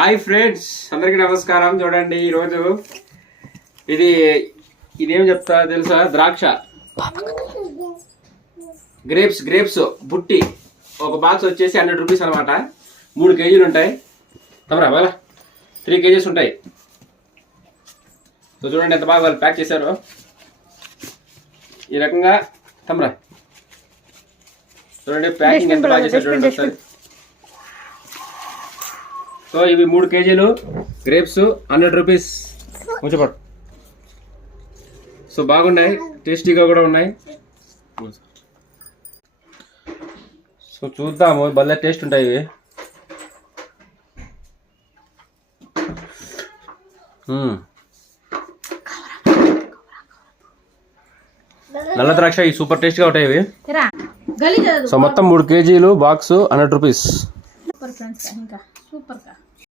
Hi friends, అందరికీ నమస్కారం. చూడండి, ఈరోజు ఇదేం చెప్తా తెలుసా? ద్రాక్ష గ్రేప్స్ బుట్టి. ఒక బాక్స్ వచ్చేసి 100 రూపీస్ అనమాట. 3 కేజీలు ఉంటాయి. తమరా బాగా 3 కేజీస్ ఉంటాయి. సో చూడండి ఎంత బాగా వాళ్ళు ప్యాక్ చేశారు. ఈ రకంగా తమరా చూడండి, ప్యాకింగ్ ఎంత బాగా చేశారు చూడండి ఒకసారి. సో ఇవి 3 కేజీలు గ్రేప్స్, 100 రూపీస్. ఉంచబడు. సో బాగున్నాయి, టేస్టీగా కూడా ఉన్నాయి. సో చూద్దాము, భలే టేస్ట్ ఉంటాయి ఇవి. నల్ల ద్రాక్ష ఈ సూపర్ టేస్ట్గా ఉంటాయి ఇవి. సో మొత్తం 3 కేజీలు బాక్స్ 100 రూపీస్. ఇంకా